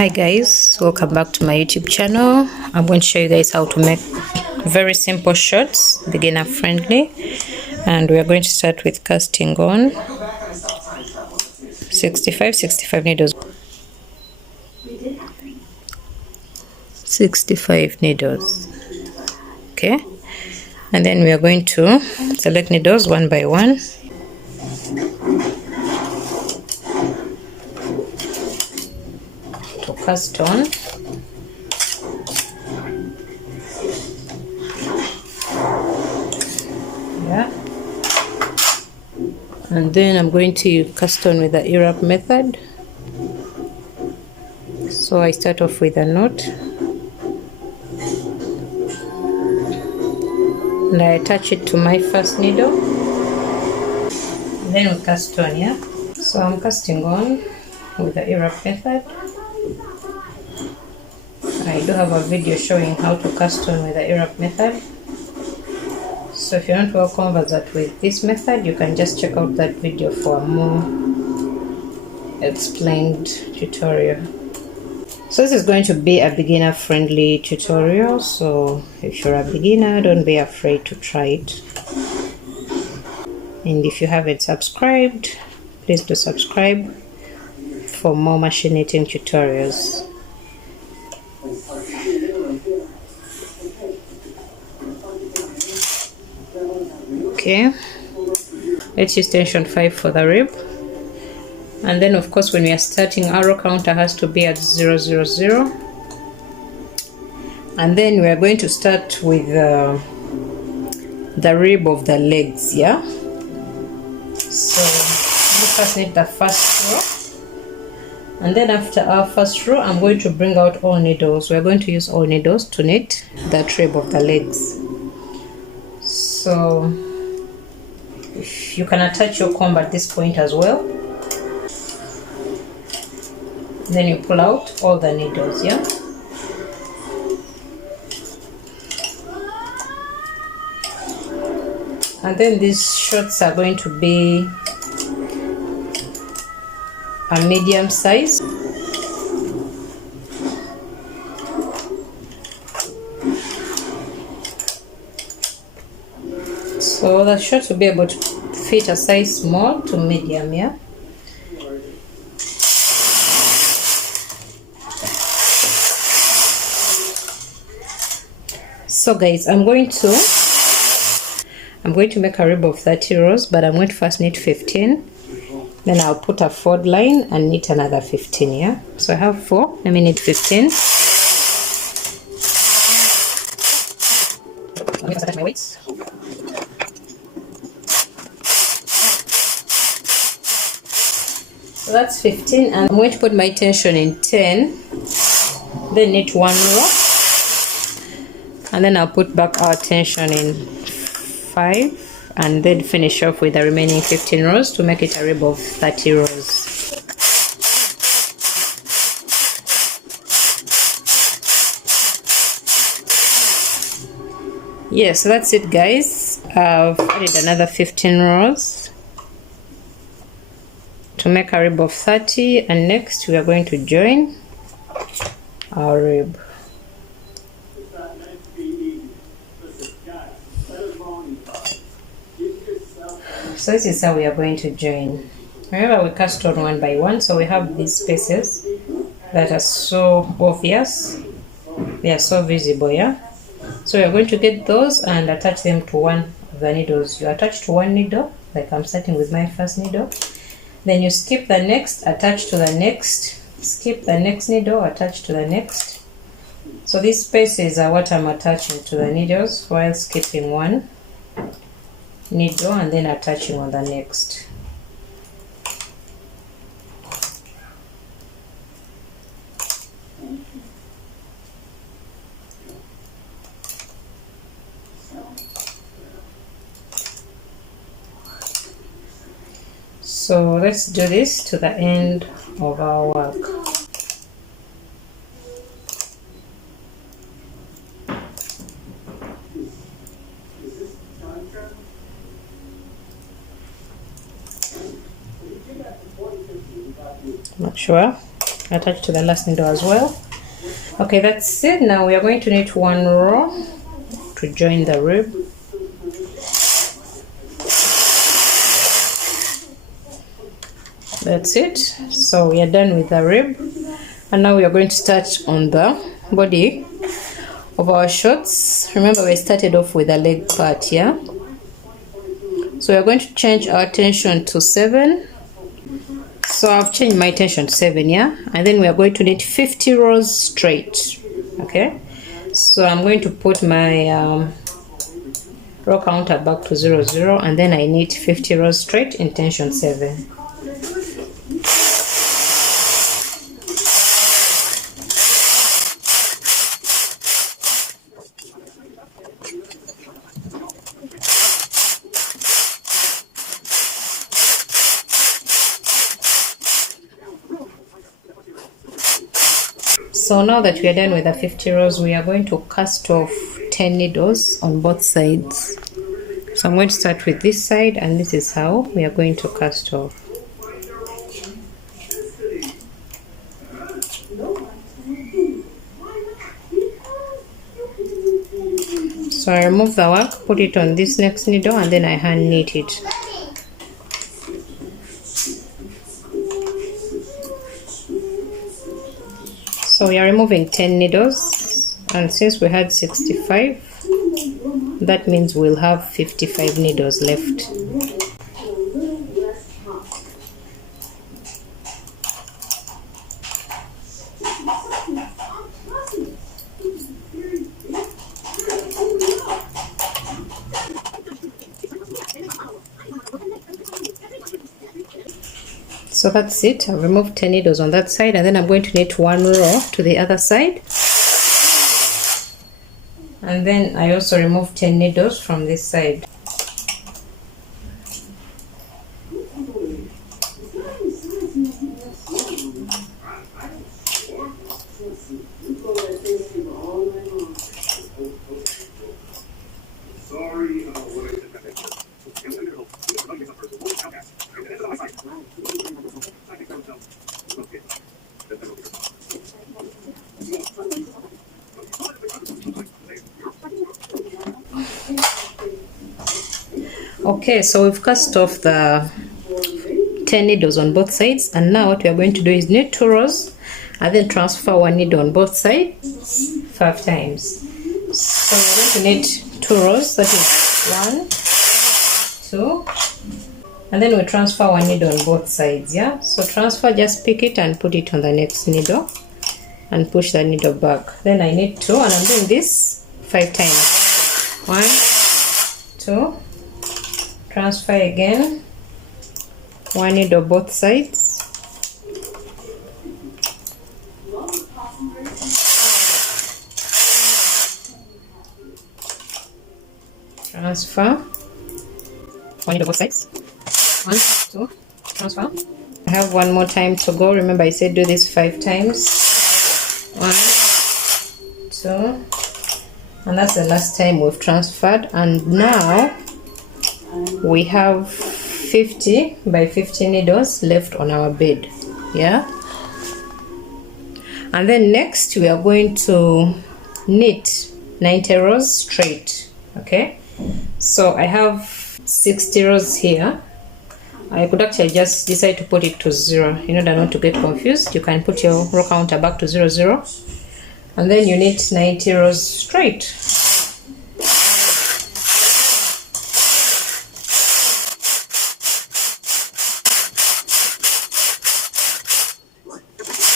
Hi guys, welcome back to my YouTube channel. I'm going to show you guys how to make very simple shorts, beginner friendly, and we are going to start with casting on 65 needles. 65 needles. Okay, and then we are going to select needles one by one. To cast on. Yeah, and then I'm going to cast on with the E-wrap method. So I start off with a knot and I attach it to my first needle, and then we cast on. Yeah, so I'm casting on with the E-wrap method. I do have a video showing how to cast on with the E-wrap method. So if you're not well conversant with this method, you can just check out that video for a more explained tutorial. So this is going to be a beginner friendly tutorial, so if you're a beginner, don't be afraid to try it. And if you haven't subscribed, please do subscribe for more machine knitting tutorials. Okay, let's use tension 5 for the rib, and then of course when we are starting, arrow counter has to be at 0, 0, 0, and then we are going to start with the rib of the legs. Yeah, so we first knit the first row, and then after our first row I'm going to bring out all needles. We are going to use all needles to knit that rib of the legs. So you can attach your comb at this point as well. Then you pull out all the needles. Yeah, and then these shorts are going to be a medium size. So the shorts will be able to fit a size small to medium. Yeah, so guys, I'm going to make a rib of 30 rows, but I'm going to first knit 15, then I'll put a forward line and knit another 15. Yeah, so I have 4, let me knit 15. Let me attach my weights. So that's 15, and I'm going to put my tension in 10, then knit 1 row, and then I'll put back our tension in 5, and then finish off with the remaining 15 rows to make it a rib of 30 rows. Yeah, so that's it guys. I've added another 15 rows to make a rib of 30, and next we are going to join our rib. So this is how we are going to join. Remember, we cast on one by one, so we have these spaces that are so obvious, they are so visible. Yeah, so we are going to get those and attach them to one of the needles. You attach to one needle, like I'm starting with my first needle, then you skip the next, attach to the next, skip the next needle, attach to the next. So these spaces are what I'm attaching to the needles while skipping one needle and then attaching on the next. So let's do this to the end of our work. Not sure. attach to the last needle as well. Okay, that's it. Now we are going to knit 1 row to join the rib. That's it. So we are done with the rib, and now we are going to start on the body of our shorts. Remember, we started off with the leg part, yeah? So we are going to change our tension to 7. So I've changed my tension to 7, yeah? And then we are going to knit 50 rows straight, okay? So I'm going to put my row counter back to 0, 0, and then I knit 50 rows straight in tension 7. So now that we are done with the 50 rows, we are going to cast off 10 needles on both sides. So I'm going to start with this side, and this is how we are going to cast off. So I remove the work, put it on this next needle, and then I hand knit it. So we are removing 10 needles, and since we had 65, that means we'll have 55 needles left. So that's it. I've removed 10 needles on that side, and then I'm going to knit 1 row to the other side. And then I also removed 10 needles from this side. Okay, so we've cast off the 10 needles on both sides, and now what we are going to do is knit 2 rows and then transfer 1 needle on both sides 5 times. So we're going to knit 2 rows, that is 1, 2, and then we transfer 1 needle on both sides, yeah? So transfer, just pick it and put it on the next needle and push the needle back. Then I knit 2, and I'm doing this 5 times. 1, 2, transfer again, 1 needle both sides, transfer, 1 needle both sides, 1, 2, transfer. I have 1 more time to go. Remember, I said do this 5 times. 1, 2, and that's the last time we've transferred. And now we have 50 by 50 needles left on our bed, yeah? And then next we are going to knit 90 rows straight, okay? So I have 60 rows here. I could actually just decide to put it to 0 in order not to get confused. You can put your row counter back to 0, 0, and then you knit 90 rows straight.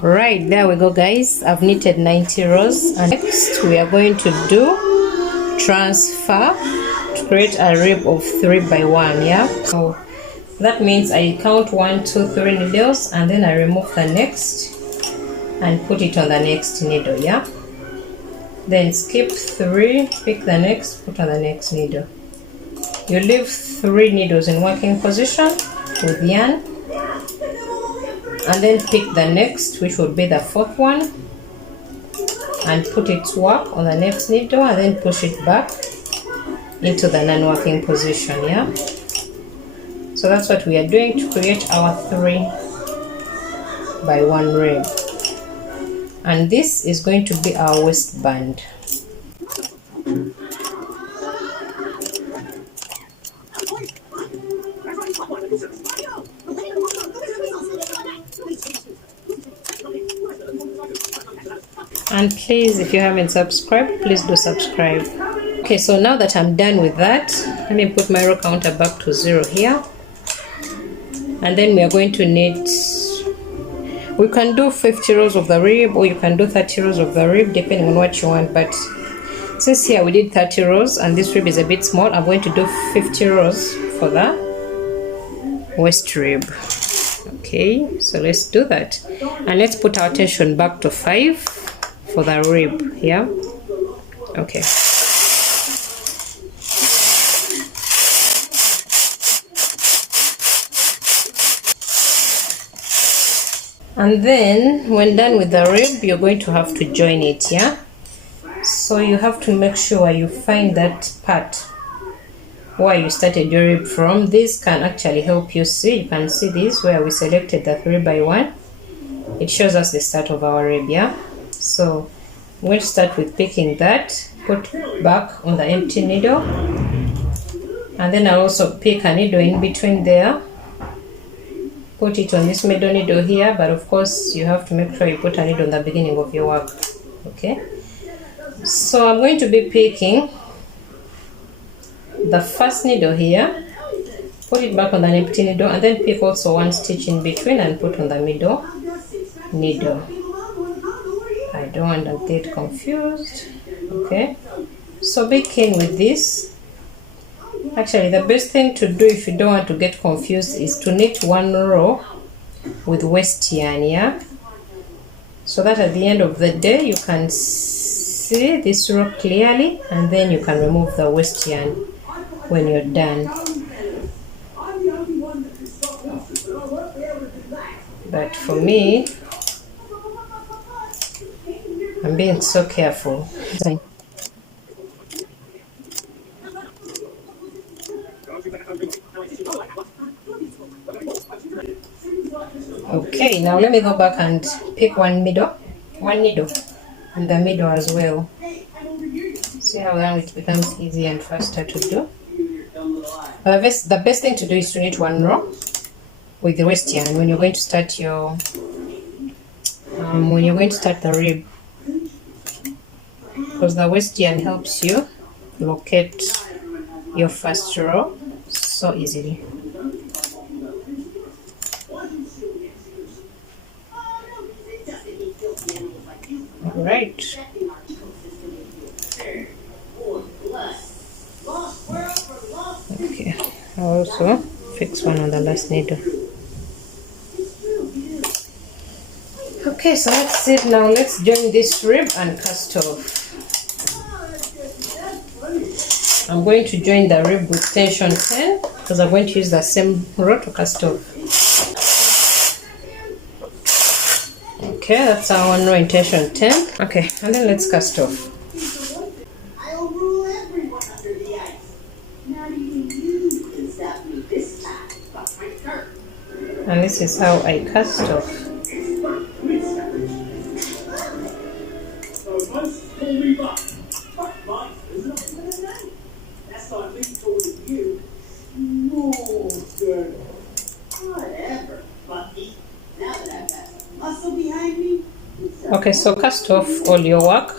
Right, there we go, guys. I've knitted 90 rows, and next we are going to do transfer to create a rib of 3 by 1, yeah? So that means I count 1, 2, 3 needles, and then I remove the next and put it on the next needle, yeah? Then skip 3, pick the next, put on the next needle. You leave 3 needles in working position with yarn, and then pick the next, which would be the 4th one, and put it to work on the next needle, and then push it back into the non-working position, yeah? So that's what we are doing to create our 3 by 1 rib. and this is going to be our waistband. And please, if you haven't subscribed, please do subscribe. Okay, so now that I'm done with that, let me put my row counter back to 0 here. And then we are going to knit, we can do 50 rows of the rib, or you can do 30 rows of the rib, depending on what you want. But since here we did 30 rows and this rib is a bit small, I'm going to do 50 rows for the waist rib. Okay, so let's do that. And let's put our tension back to 5 for the rib. Yeah, okay. And then when done with the rib, you're going to have to join it. Yeah, so you have to make sure you find that part where you started your rib from. This can actually help you see. You can see this where we selected the 3x1. It shows us the start of our rib. Yeah, so I'm going to start with picking that, put back on the empty needle, and then I'll also pick a needle in between there, put it on this middle needle here, but of course you have to make sure you put a needle in the beginning of your work. Okay, so I'm going to be picking the first needle here, put it back on the empty needle, and then pick also one stitch in between and put on the middle needle. I don't want to get confused. Okay, so be keen with this. Actually, the best thing to do if you don't want to get confused is to knit one row with waste yarn. Yeah, so that at the end of the day you can see this row clearly, and then you can remove the waste yarn when you're done. But for me, I'm being so careful. Okay, now let me go back and pick one needle in the middle as well. See how then it becomes easier and faster to do. The best thing to do is to knit one row with the waist yarn when you're going to start your the rib, because the waist yarn helps you locate your first row so easily. Right. Okay, I'll also fix one on the last needle. Okay, so that's it. Now let's join this rib and cast off. I'm going to join the rib with tension 10 because I'm going to use the same row to cast off. Okay, that's our one row in tension 10. Okay, and then let's cast off. And this is how I cast off. Okay, so cast off all your work.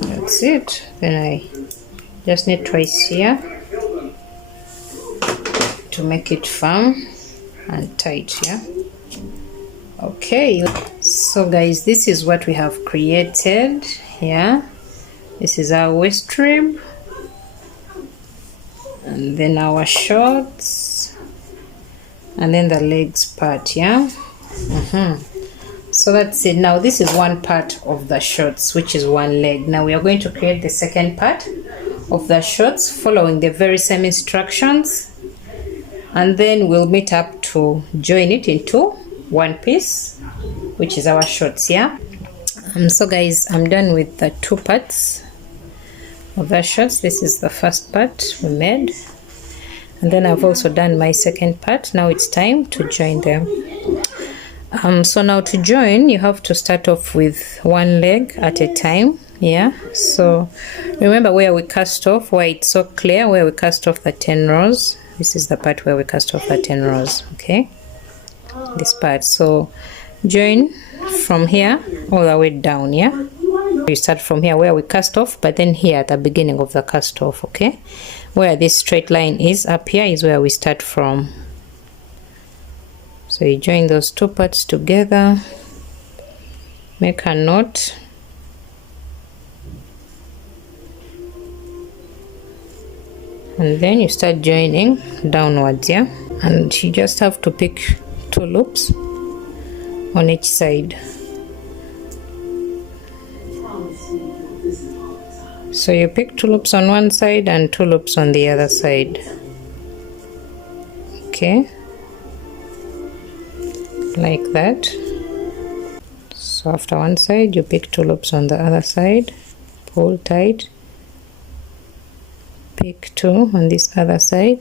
That's it. Then I just knit twice here to make it firm and tight. Yeah. Okay, so guys, this is what we have created. Yeah, this is our waist rib, and then our shorts, and then the legs part. Yeah. So that's it. Now this is one part of the shorts, which is one leg. Now we are going to create the second part of the shorts following the very same instructions, and then we'll meet up to join it into one piece, which is our shorts. Yeah. So guys, I'm done with the two parts of the shorts. This is the first part we made, and then I've also done my second part. Now it's time to join them. So now to join, you have to start off with one leg at a time. Yeah, so remember where we cast off, where it's so clear, where we cast off the 10 rows. This is the part where we cast off the 10 rows. Okay, this part. So join from here all the way down. Yeah, you start from here where we cast off, but then here at the beginning of the cast off. Okay, where this straight line is up here is where we start from. So you join those two parts together, make a knot, and then you start joining downwards. Yeah, and you just have to pick 2 loops on each side. So you pick 2 loops on one side and 2 loops on the other side. Okay, like that. So after one side, you pick 2 loops on the other side, pull tight, pick 2 on this other side,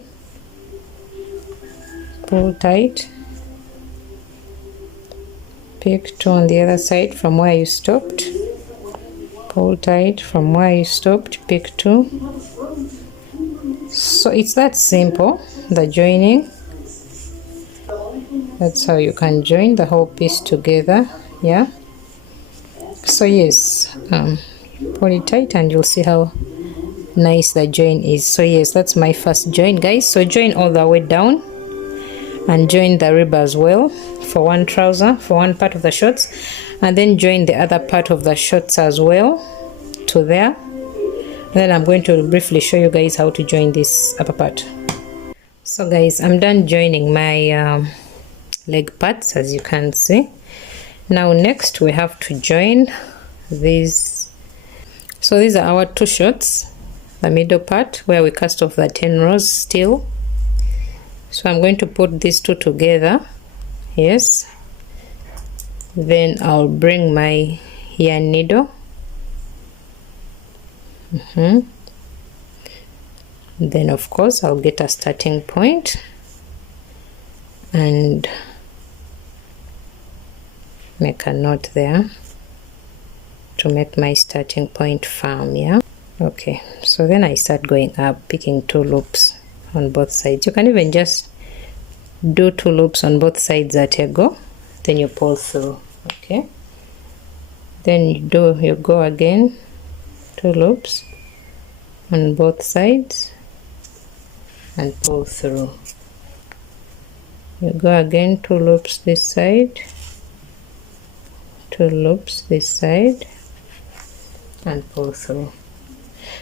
pull tight, pick 2 on the other side from where you stopped, pull tight from where you stopped, pick 2. So it's that simple, the joining. That's how you can join the whole piece together. Yeah, so yes, pull it tight and you'll see how nice the join is. So yes, that's my first join, guys. So join all the way down and join the rib as well for one trouser, for one part of the shorts, and then join the other part of the shorts as well to there. Then I'm going to briefly show you guys how to join this upper part. So guys, I'm done joining my leg parts, as you can see. Now next we have to join these. So these are our 2 shorts, the middle part where we cast off the 10 rows still. So I'm going to put these 2 together. Yes, then I'll bring my yarn needle. Then of course I'll get a starting point and make a knot there to make my starting point firm. Yeah, okay, so then I start going up, picking 2 loops on both sides. You can even just do 2 loops on both sides at a go, then you pull through. Okay, then you go again, 2 loops on both sides and pull through. You go again, 2 loops this side, 2 loops this side, and pull through.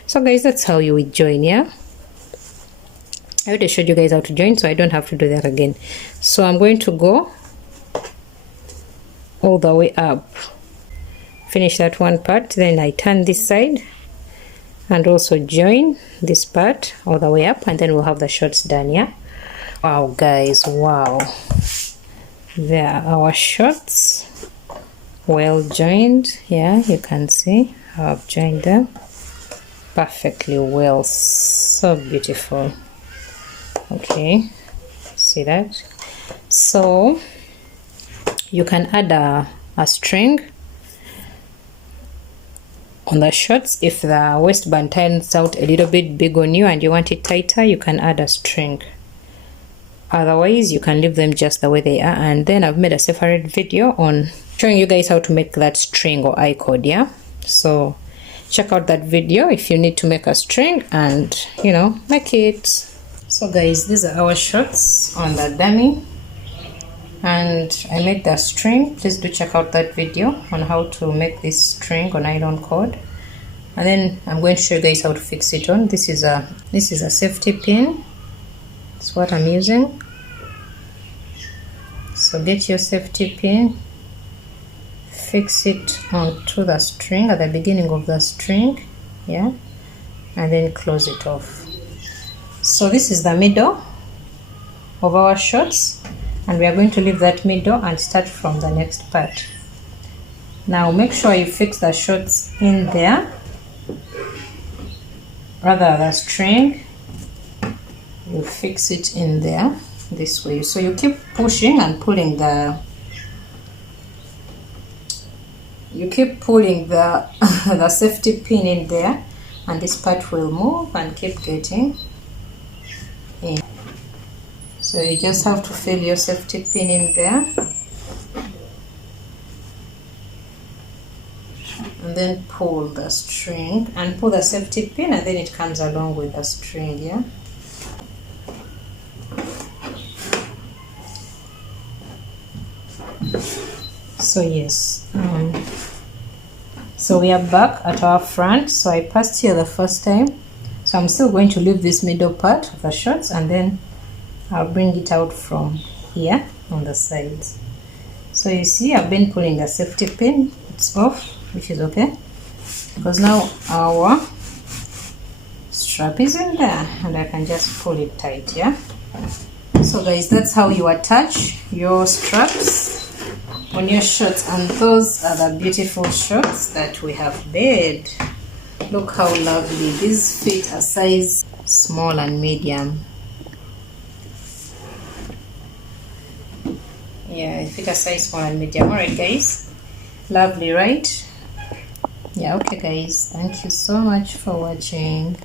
So guys, that's how you would join. Yeah, I already showed you guys how to join, so I don't have to do that again. So I'm going to go all the way up, finish that one part, then I turn this side and also join this part all the way up, and then we'll have the shorts done. Yeah, wow guys, wow, there are our shorts, well joined. Yeah, you can see how I've joined them perfectly well, so beautiful. Okay, see that? So you can add a string on the shorts. If the waistband turns out a little bit big on you and you want it tighter, you can add a string. Otherwise you can leave them just the way they are. And then I've made a separate video on showing you guys how to make that string or I-cord. Yeah, so check out that video if you need to make a string and make it. So guys, these are our shorts on the dummy, and I made the string. Please do check out that video on how to make this string or nylon cord, and then I'm going to show you guys how to fix it on. This is a safety pin. That's what I'm using. So get your safety pin, fix it onto the string at the beginning of the string, yeah, and then close it off. So this is the middle of our shorts, and we are going to leave that middle and start from the next part. Now make sure you fix the shorts in there, rather the string you fix it in there this way. So you keep pushing and pulling the the safety pin in there, and this part will move and keep getting in. So you just have to fill your safety pin in there, and then pull the string and pull the safety pin, and then it comes along with the string. Yeah, so yes, so we are back at our front. So I passed here the first time, so I'm still going to leave this middle part of the shorts, and then I'll bring it out from here on the sides. So you see, I've been pulling the safety pin, it's off, which is okay, because now our strap is in there and I can just pull it tight. Yeah, so guys, that's how you attach your straps on your shorts, and those are the beautiful shorts that we have made. Look how lovely. These fit a size small and medium. Yeah, fit a size small and medium. Alright guys, lovely, right? Yeah, okay guys, thank you so much for watching.